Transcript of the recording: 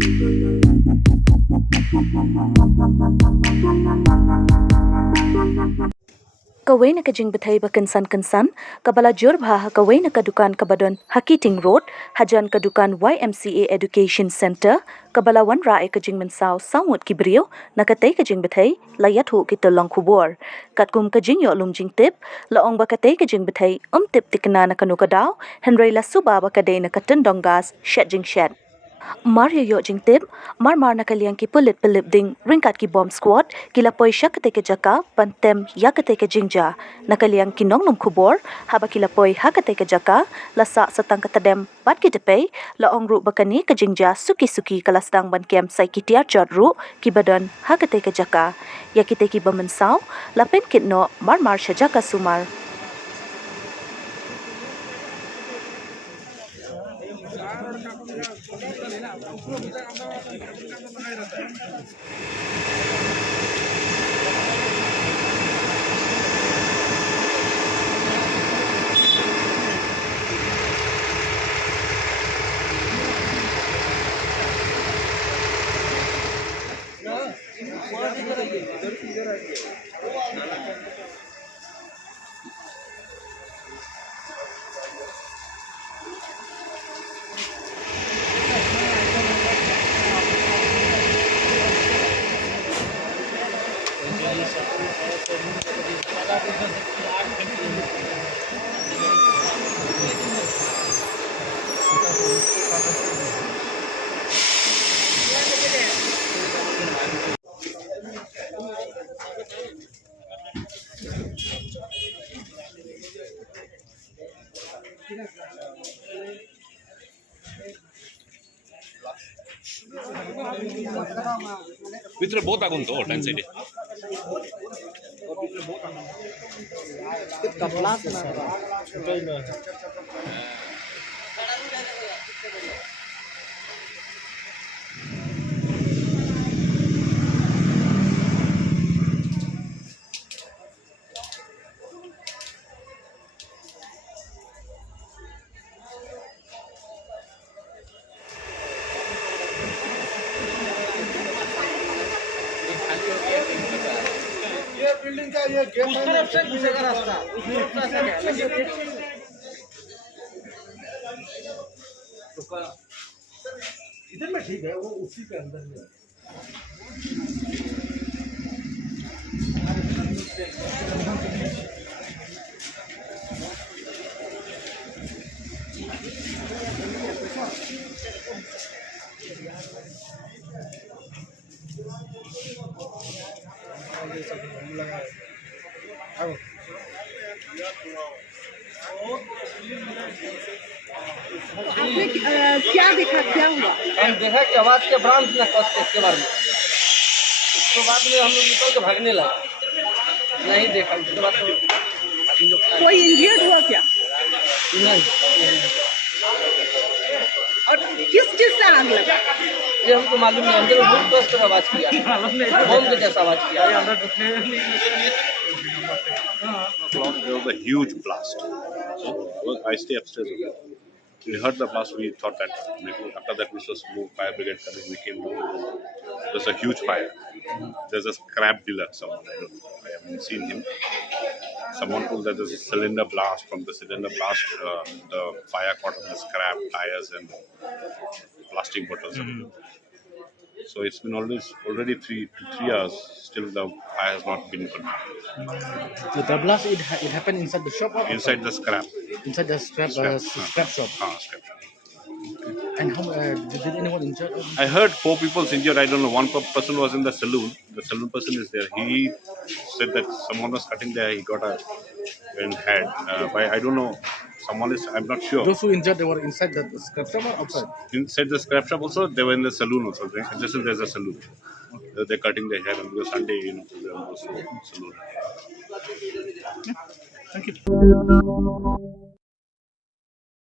Kawei na ka Jingbthei ba Kynsan kabala Jur Bha Kawei na ka Dukan kabadon Keating Road hajan ka Dukan YMCA Education Center kabala wanrah ka Mynsaw Ngut ki Briew na katei ka Jingbthei la iathuh ki lumkhubor katkum ka jingyo jingtip laong ba katei ka Jingbthei tip tikna na kano kadaw hynrei la suba ba kadei na ka tyndong gas shet jing shet Mar yo jingtip, mar na liang ki pulit ding rynkat ki bomb squad, kila poi katei ke jaka, pantem katei ke jingjia, nakaliang kinong lumkhubor, haba kila poi katei ke jaka, lasa satang katadem bat ki tepei, laong ru bakani ke jingjia suki kalastang ban kem sai ki tiar jot ru, ki badan katei ke jaka, kitei ki Mynsaw, lapen kitno mar jaka sumar. ভিতরে বহুত আগুন তো ডান সাইডে building का ये gate उस तरफ से घुसेगा रास्ता उस तरफ से ऐसा क्या इधर में ठीक है वो उसी के अंदर में आपने क्या देखा क्या हुआ? हम देखा कि आवाज के ब्रांच ने कस के इसके बारे में उसके बाद में हम लोग निकल के भागने लगे नहीं देखा उसके बाद तो कोई इंजर्ड हुआ क्या? नहीं और किस चीज से आग लगा? ये हमको मालूम नहीं अंदर बहुत कस कर आवाज किया बम के जैसा आवाज किया There was a huge blast. I stay upstairs. We heard the blast. We thought that after that we saw smoke, fire brigade coming. We came down. There's a huge fire. There's a scrap dealer. Someone I haven't seen him. Someone told that there's a cylinder blast. From the cylinder blast, the fire caught on the scrap tires and plastic bottles. So it's been already 3 hours. Still the fire has not been controlled. So the blast it happened inside the shop or Inside the scrap. inside the scrap Scrap shop. Scrap shop. And how did anyone injured? I heard 4 people injured. I don't know. One person was in the saloon. The saloon person is there. He said that someone was cutting there. He got a head. But I don't know. Someone is. I'm not sure. Those who injured they were inside the scrap shop or outside? Inside the scrap shop also. They were in the saloon also. Just there's a saloon. They're cutting their hair and because Sunday, they're also saloon. Thank you.